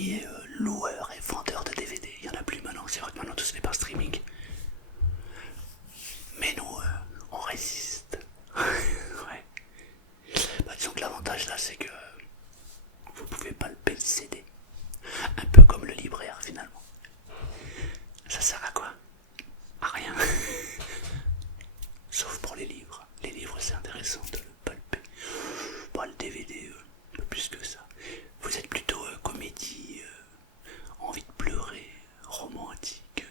premier loueur et vendeur de DVD. Il y en a plus maintenant, c'est vrai que maintenant tout se fait par streaming. Mais nous, on résiste. Ouais. Bah, disons que l'avantage là, c'est que vous pouvez pas le payer le CD. Un peu comme le libraire finalement. Ça sert à quoi? À rien. Sauf pour les livres. Les livres, c'est intéressant de le palper. Pas le DVD, un peu plus que ça. Vous êtes plutôt comédie, envie de pleurer, romantique.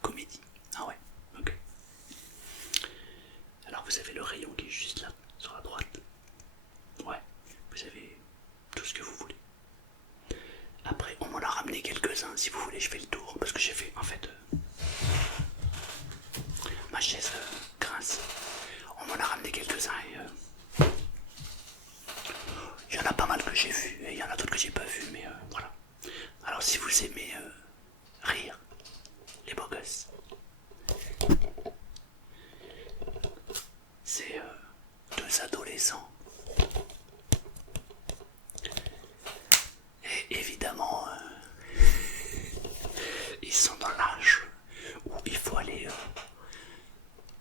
Comédie. Ah ouais, ok. Alors vous avez le rayon qui est juste là, sur la droite. Ouais, vous avez tout ce que vous voulez. Après, on m'en a ramené quelques-uns. Si vous voulez, je fais le tour. Parce que j'ai fait, en fait, ma chaise grince. On m'en a ramené quelques-uns et il y en a pas mal que j'ai vu et il y en a d'autres que j'ai pas vu, mais voilà. Alors si vous aimez rire, les beaux gosses, c'est deux adolescents. Et évidemment, ils sont dans l'âge où il faut aller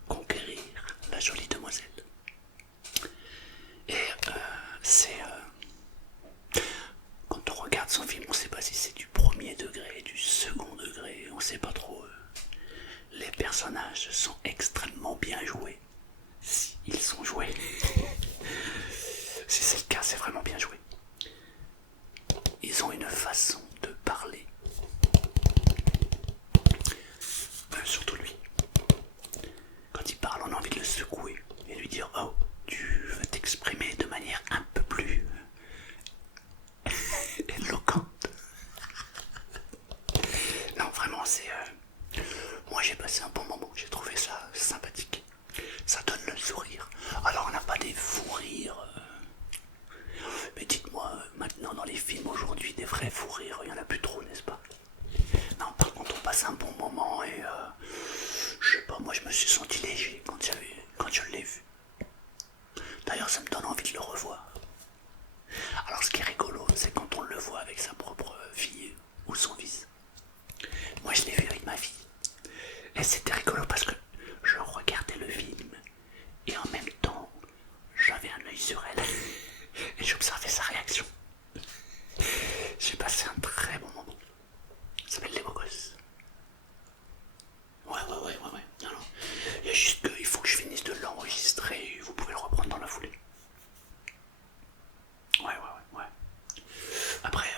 conquérir la jolie demoiselle. Et c'est... quand on regarde son film, on sait pas si c'est du premier degré, du second degré, on sait pas trop. Les personnages sont extrêmement bien joués. Si ils sont joués. Si c'est le cas, c'est vraiment bien joué. Ils ont une façon de parler. Surtout lui. Quand il parle, on a envie de le secouer et lui dire: oh, tu veux t'exprimer de manière un peu plus éloquente. Non, vraiment, c'est... moi, j'ai passé un bon moment. J'ai trouvé ça sympathique. Ça donne le sourire. Alors, on n'a pas des fous rires. Mais dites-moi, maintenant, dans les films aujourd'hui, des vrais fous rires, il n'y en a plus trop, n'est-ce pas? Non, par contre, on passe un bon moment et... je sais pas, moi, je me suis senti léger quand je l'ai vu. D'ailleurs, ça me donne envie de le revoir. Alors, ce qui est rigolo, c'est quand on le voit avec sa propre fille ou son fils. Moi, je l'ai vu avec ma fille. Et c'était rigolo parce que je regardais le film et en même temps, j'avais un œil sur elle et j'observais sa réaction. J'ai passé un très bon moment. Ça s'appelle Les Beaux Gosses. Ouais. Non. Il y a juste qu'il faut que je finisse de l'enregistrer et vous pouvez le reprendre dans la foulée. Ouais. Après,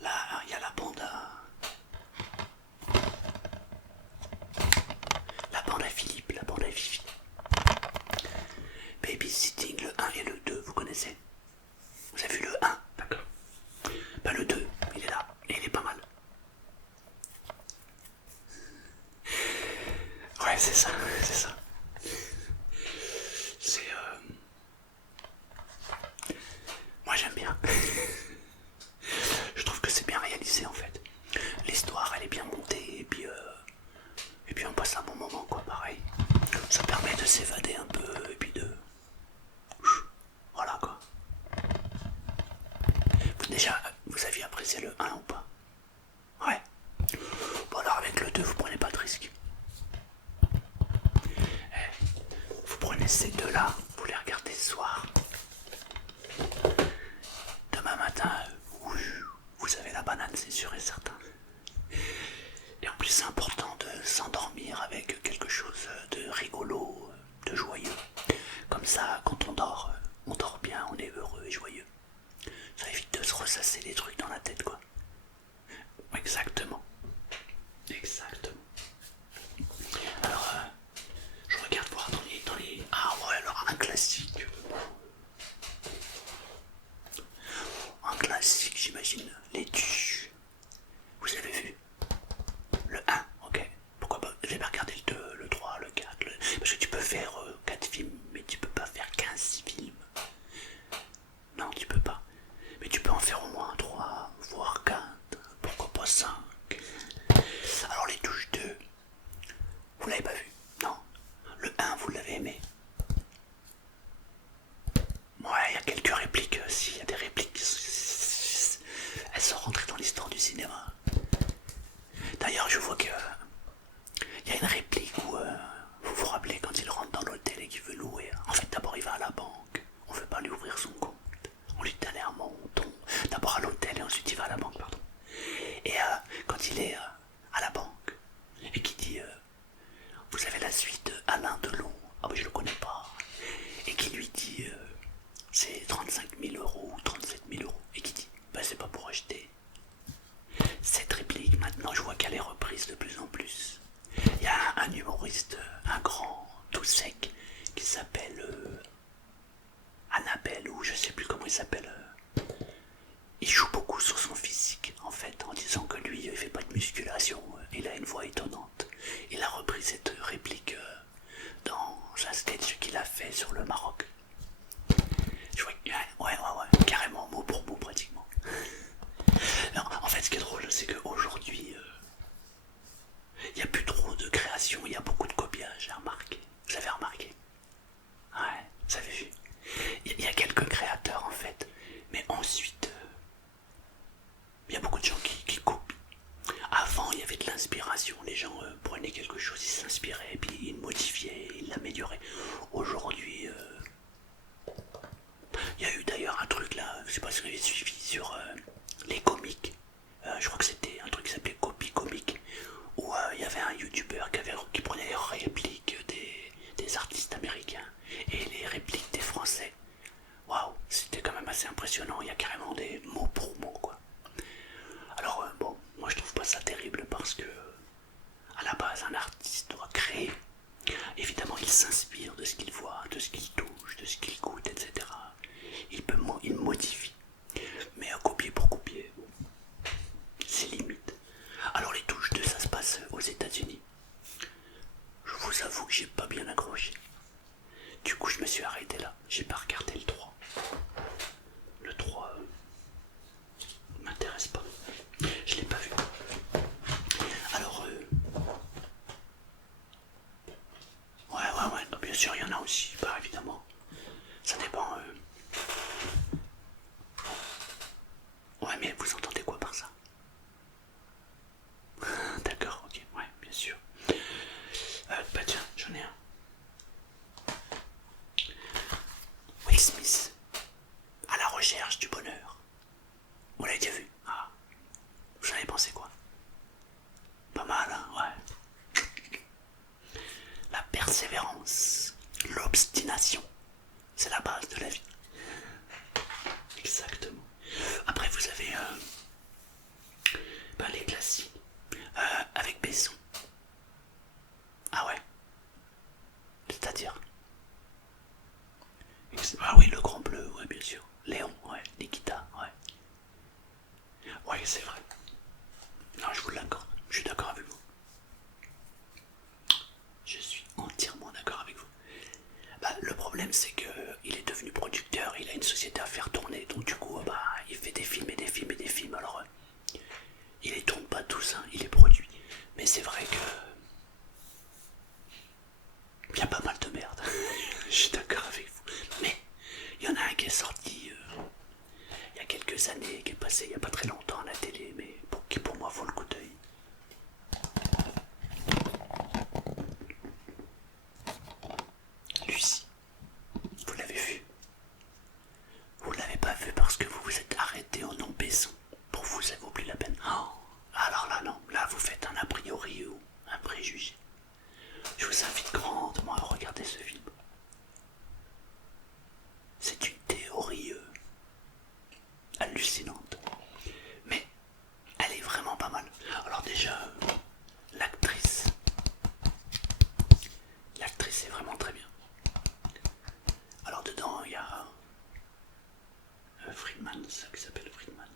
là, il y a la bande à... La bande à Philippe, la bande à Fifi. Babysitting, le 1 et le 2, vous connaissez? Vous avez vu le 1? D'accord. Bah le 2, il est là, et il est pas mal. Ouais, c'est ça. C'est... moi j'aime bien. Je trouve que c'est bien réalisé en fait. L'histoire elle est bien montée et puis on passe un bon moment quoi, pareil. Ça permet de s'évader un peu et puis de... Voilà quoi. Déjà, vous aviez apprécié le 1 ou pas? Ouais. Bon alors avec le 2 vous prenez pas de risque. Vous prenez ces deux là, vous les regardez ce soir. Demain matin, vous avez la banane, c'est sûr et certain. Et en plus, c'est important de s'endormir avec quelque chose de rigolo, de joyeux. Comme ça, quand on dort bien, on est heureux et joyeux. Ça évite de se ressasser des trucs dans la tête, quoi. Exactement. Alors, je regarde voir dans les... Ah ouais, alors un classique. Un classique, j'imagine. Les Tuches. Vous avez vu? Le 1, ok. Pourquoi pas? J'ai pas regardé le 2, le 3, le 4. Parce que tu peux faire 4 films, mais tu peux pas faire 15 films. Non, tu peux pas. Mais tu peux en faire au moins 3, voire 4. Pourquoi pas 5? Alors les Touches 2, vous l'avez pas vu? Non. Le 1, vous l'avez aimé? Ouais, il y a quelques répliques. Si, il y a des répliques du cinéma. D'ailleurs, je vois que il y a une réplique où vous vous rappelez quand il rentre dans l'hôtel et qu'il veut louer. En fait, d'abord il va à la banque. On ne veut pas lui ouvrir son compte. On lui donne un montant. D'abord à l'hôtel et ensuite il va à la banque, pardon. Et quand il est à la banque et qu'il dit vous avez la suite Alain Delon, ah mais je le connais pas, et qui lui dit c'est 35 000 € ou 37 000 € et qui dit bah c'est pas pour acheter. Cette réplique maintenant je vois qu'elle est reprise de plus en plus. Il y a un humoriste, un grand, tout sec, qui s'appelle Annabelle ou je sais plus comment il s'appelle. Il joue beaucoup sur son physique en fait en disant que lui il fait pas de musculation, il a une voix étonnante. Il a repris cette réplique dans un sketch qu'il a fait sur le Maroc. Ouais, carrément mot pour mot pratiquement. Non, en fait ce qui est drôle c'est qu'aujourd'hui il n'y a plus trop de création, il y a beaucoup de copiage, j'ai remarqué. Vous avez remarqué? Ouais, vous avez vu? Il y a quelques créateurs en fait, mais ensuite il y a beaucoup de gens qui copient. Avant, il y avait de l'inspiration. Les gens prenaient quelque chose, ils s'inspiraient, puis ils le modifiaient, ils l'amélioraient. Aujourd'hui, il y a eu d'ailleurs un truc là, je sais pas si vous avez suivi, sur les comiques. Je crois que c'était un truc qui s'appelait Copy Comique, où il y avait un youtubeur qui prenait les répliques des artistes américains et les répliques des français. Waouh, c'était quand même assez impressionnant, il y a carrément des mots pour mots quoi. Alors bon, moi je trouve pas ça terrible parce que à la base un artiste doit créer. Évidemment il s'inspire de ce qu'il voit, de ce qu'il touche, de ce qu'il goûte, etc. Il modifie. Mais copier pour copier, c'est limite. Alors les touches 2 ça se passe aux États-Unis. Je vous avoue que j'ai pas bien accroché. Du coup je me suis arrêté là, j'ai pas regardé le 3. Le 3 m'intéresse pas. Je l'ai pas vu. Alors ouais, bien sûr il y en a aussi, bah évidemment. Ça dépend. Ouais mais vous entendez quoi par ça? D'accord, ok, ouais, bien sûr. Bah tiens, j'en ai un. Will Smith, à la recherche du bonheur. Vous l'avez déjà vu? Ah, vous en avez pensé quoi? Pas mal, hein, ouais. La persévérance, l'obstination, c'est la base de la vie. Exactement. Après, vous avez les classiques avec Besson. Ah ouais. C'est-à-dire? Ah oui, le Grand Bleu, ouais, bien sûr. Léon, ouais. Nikita, ouais. Ouais, c'est vrai. Non, je vous l'accorde. Je suis d'accord avec vous. Je suis entièrement d'accord avec vous. Bah, le problème, c'est que il est devenu producteur, il a une société à faire tourner, donc du coup, bah, il fait des films et des films et des films. Alors, il les tourne pas tous, hein, il les produit. Mais c'est vrai que il y a pas mal de merde. Je suis d'accord avec vous. Mais il y en a un qui est sorti il y a quelques années, qui est passé il y a pas très longtemps à la télé, mais qui pour moi vaut le coup d'œil. Lucie, vous l'avez vu? Vous l'avez pas vu parce que vous vous êtes arrêté au nom Besson. Pour vous, ça vaut plus la peine. Oh, alors là, non. Là, vous faites un a priori ou un préjugé. Je vous invite grandement à regarder ce film. C'est une théorie hallucinante. Mais elle est vraiment pas mal. Alors déjà, l'actrice. L'actrice est vraiment très bien. Alors dedans, il y a Friedman, c'est ça qui s'appelle Friedman.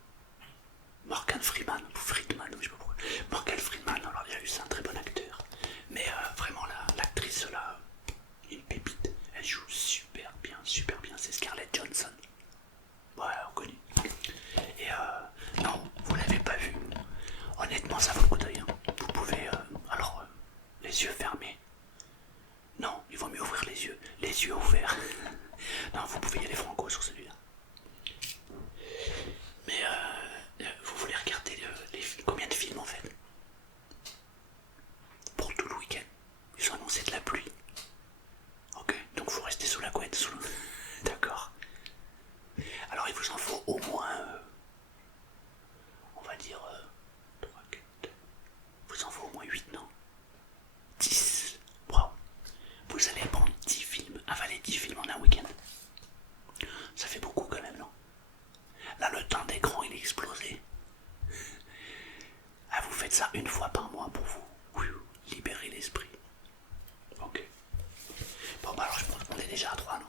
Morgan Freeman, ou Friedman, je sais pas pourquoi. Morgan Freeman, alors déjà, c'est un très bon acteur. Mais vraiment, l'actrice là, une pépite. Elle joue super bien, c'est Scarlett Johansson. Ouais, on connaît. Et non, vous l'avez pas vu. Honnêtement, ça vaut le coup d'œil. Hein. Vous pouvez, les yeux fermés. Non, il vaut mieux ouvrir les yeux ouverts. Non, vous pouvez y aller franco sur celui-là. Mais vous voulez regarder les ça une fois par mois pour vous. Oui, libérer l'esprit. Ok. Bon bah alors je pense qu'on est déjà à 3, non?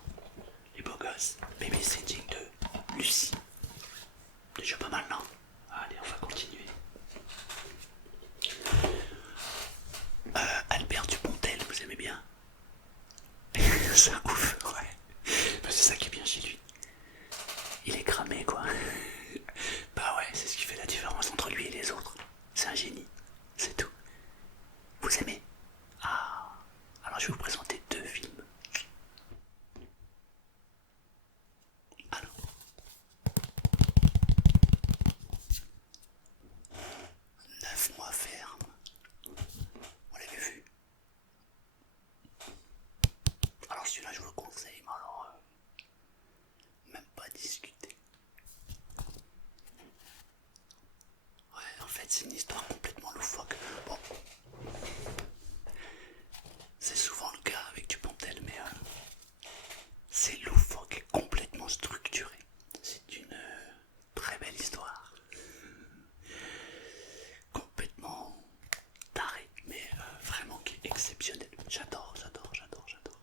Les beaux gosses. Babysitting de Lucie. Déjà pas mal, non? Allez, on va continuer. Albert Dupontel, vous aimez bien? C'est un ouf, ouais. C'est ça qui est bien chez lui. Il est cramé, quoi. Bah ouais, c'est ce qui fait la différence entre lui et les autres. C'est un génie, c'est tout. Vous aimez? Ah, alors je vais vous présenter 2 films. Alors, 9 mois ferme. On l'avait vu. Alors celui-là, je vous le conseille, mais alors, même pas discuter. Ouais, en fait, c'est une histoire complètement loufoque. Bon, c'est souvent le cas avec Dupontel, mais c'est loufoque et complètement structuré. C'est une très belle histoire. Complètement tarée, mais vraiment qui est exceptionnelle. J'adore, j'adore, j'adore, j'adore.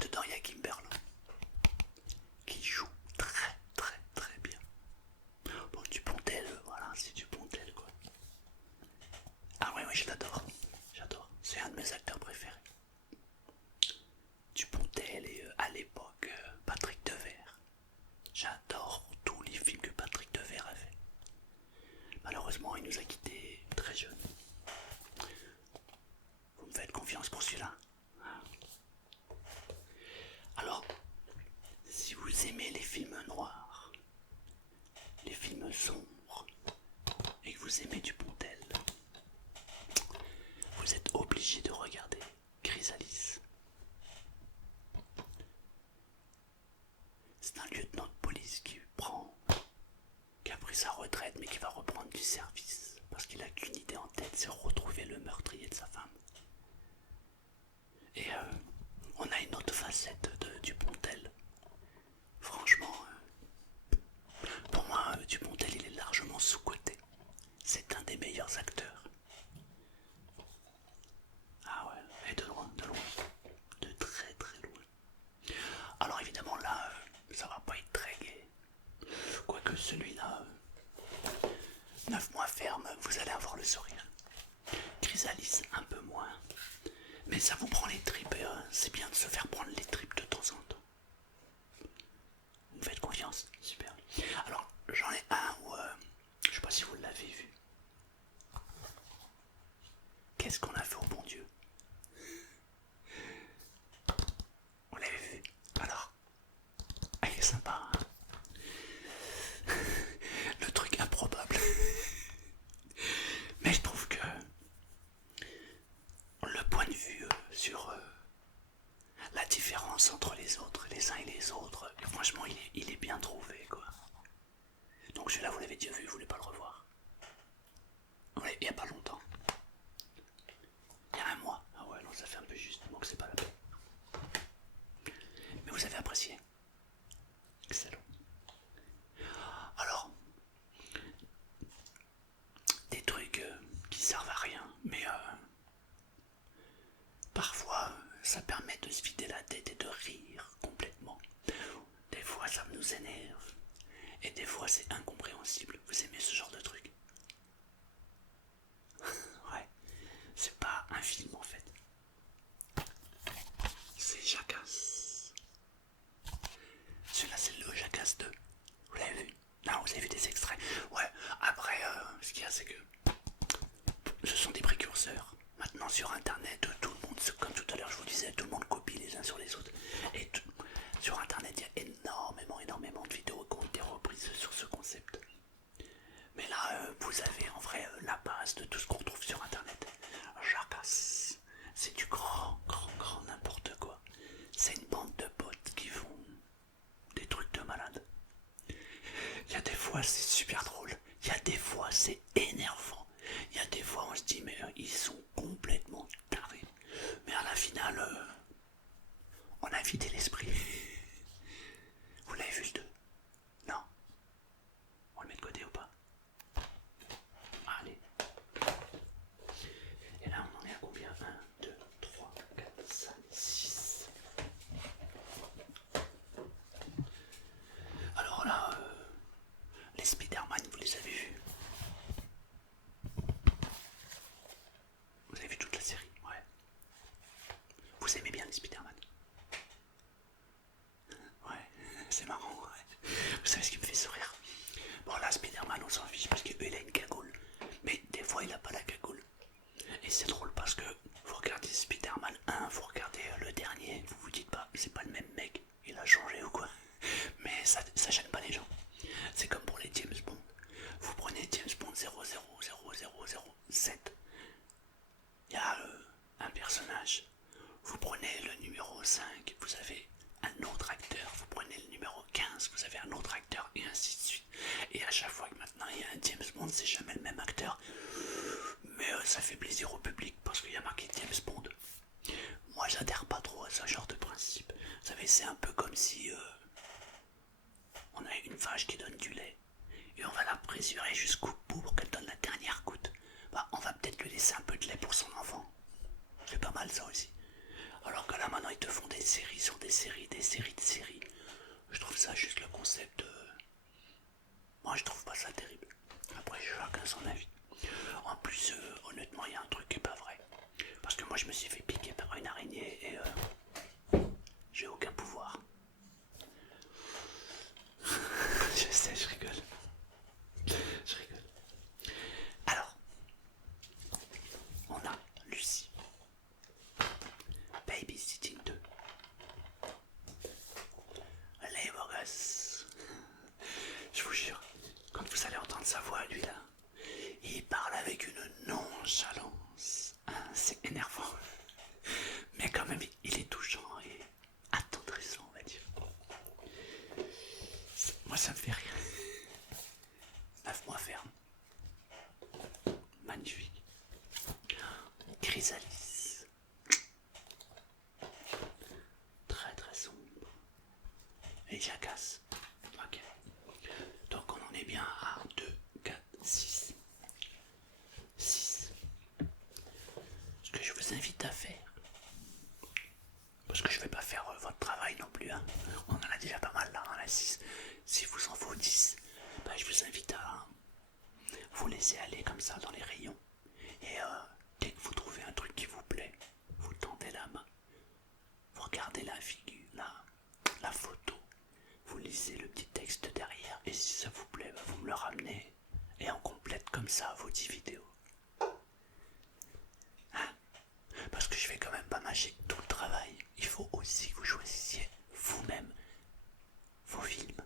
Dedans, il y a Kimberlin qui joue très, très, très bien. Bon, Dupontel, voilà, c'est Dupontel, quoi. Ah ouais, oui, je l'adore. J'adore. C'est un de mes acteurs préférés. Dupontel et à l'époque Patrick Devers. J'adore tous les films que Patrick Devers a fait. Malheureusement, il nous a quittés très jeunes. Vous me faites confiance pour celui-là? Alors, si vous aimez les films noirs, les films sombres, et que vous aimez Dupontel, vous êtes obligé de regarder Chrysalis. C'est un lieutenant de police qui a pris sa retraite mais qui va reprendre du service parce qu'il a qu'une idée en tête, c'est retrouver le meurtrier de sa femme. Et on a une autre facette de Dupontel. Franchement, pour moi, Dupontel il est largement sous-coté. C'est un des meilleurs acteurs. Ah ouais, et de loin, de très très loin. Alors évidemment là, ça va pas être très gai. Quoique celui-là, 9 mois ferme, vous allez avoir le sourire. Chrysalis, un peu moins. Mais ça vous prend les tripes et c'est bien de se faire prendre les tripes de temps en temps. Vous me faites confiance? Super. Alors, j'en ai un où, je sais pas si vous l'avez vu. Qu'est-ce qu'on a fait au bon Dieu? Vous l'avez vu? Alors, il est sympa, hein. Le truc improbable. Mais je trouve que le point de vue sur la différence entre les autres, les uns et les autres, franchement, il est bien trouvé, quoi. Donc celui-là, vous l'avez déjà vu, vous voulez pas le revoir? Oui, il n'y a pas longtemps. Il y a un mois. Ah ouais, non, ça fait un peu juste, donc c'est pas la peine. Mais vous avez apprécié? Excellent. Alors, des trucs qui servent à rien, mais parfois ça permet de se vider la tête et de rire complètement. Des fois ça nous énerve, et des fois c'est incompréhensible. Vous aimez ce genre de truc? Ouais, c'est pas un film en fait. C'est Jackass. Celui-là c'est le Jackass 2. Vous l'avez vu? Non, vous avez vu des extraits. Ouais, après, ce qu'il y a c'est que ce sont des précurseurs. Maintenant sur internet, tout le monde, comme tout à l'heure je vous disais, tout le monde copie les uns sur les autres. Et sur internet, il y a énormément de vidéos qui ont été reprises sur ce concept. Mais là, vous avez en vrai la base de tout ce qu'on retrouve sur internet. Jackass, c'est du grand n'importe quoi. C'est une bande de potes qui font des trucs de malade. Il y a des fois c'est super drôle, il y a des fois c'est énervant, il y a des fois on se dit mais ils sont complètement tarés. Mais à la finale, on a vidé l'esprit. Vous l'avez vu le 2? Non? On le met de côté ou pas? Allez, C'est marrant, ouais. Vous savez ce qui me fait sourire? Bon là, Spider-Man, on s'en fiche parce qu'il a une cagoule. Mais des fois, il a pas la cagoule. Et c'est drôle parce que vous regardez Spider-Man 1, vous regardez le dernier, vous vous dites pas, c'est pas le même mec, il a changé ou quoi. Mais ça gêne pas les gens. C'est comme pour les James Bond. Vous prenez James Bond 00007, il y a un personnage. Vous prenez le numéro 5, vous avez un autre acteur. Vous prenez le numéro 15, vous avez un autre acteur, et ainsi de suite. Et à chaque fois que maintenant il y a un James Bond, c'est jamais le même acteur. Mais ça fait plaisir au public parce qu'il y a marqué James Bond. Moi j'adhère pas trop à ce genre de principe. Vous savez, c'est un peu comme si on a une vache qui donne du lait et on va la présurer jusqu'au bout pour qu'elle donne la dernière goutte. Bah, on va peut-être lui laisser un peu de lait pour son enfant. C'est pas mal ça aussi. Alors que là maintenant ils te font des séries sur des séries, des séries de séries. Je trouve ça juste le concept. Moi je trouve pas ça terrible. Après chacun son avis. En plus honnêtement il y a un truc qui est pas vrai. Parce que moi je me suis fait piquer par une araignée et j'ai aucun pouvoir. Je sais, je rigole. Je rigole. Alors, on a Lucie. Babysitting 2. Les beaux gosses. Je vous jure, quand vous allez entendre sa voix, lui là, il parle avec une nonchalance. C'est énervant. Mais quand même, il est touchant et attendrissant, on va dire. Moi, ça me fait rire. 9 mois ferme. Magnifique. Chrysalis. Très très sombre. Et Jackass. Ok. Donc on en est bien à 2, 4, 6. 6. Ce que je vous invite à faire, parce que je vais pas faire votre travail non plus, hein. On en a déjà pas mal là, on a 6. Si vous en faut 10, bah, je vous invite à vous laisser aller comme ça dans les rayons. Et dès que vous trouvez un truc qui vous plaît, vous tendez la main, vous regardez la figure, la photo, vous lisez le petit texte derrière, et si ça vous plaît, bah, vous me le ramenez, et on complète comme ça vos 10 vidéos. Hein? Parce que je vais quand même pas mâcher tout le travail. Il faut aussi que vous choisissiez vous-même vos films.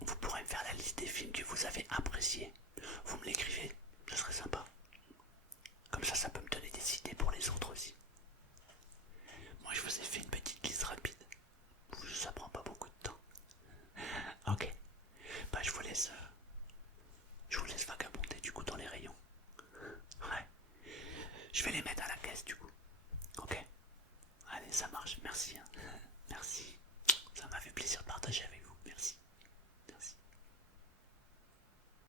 Vous pourrez me faire la liste des films que vous avez appréciés. Vous me l'écrivez, ce serait sympa. Comme ça peut me donner des idées pour les autres aussi. Moi, je vous ai fait une petite liste rapide. Ça prend pas beaucoup de temps. Ok. Bah, je vous laisse vagabonder du coup dans les rayons. Ouais. Je vais les mettre à la caisse du coup. Ok. Allez, ça marche. Merci. Hein. Merci.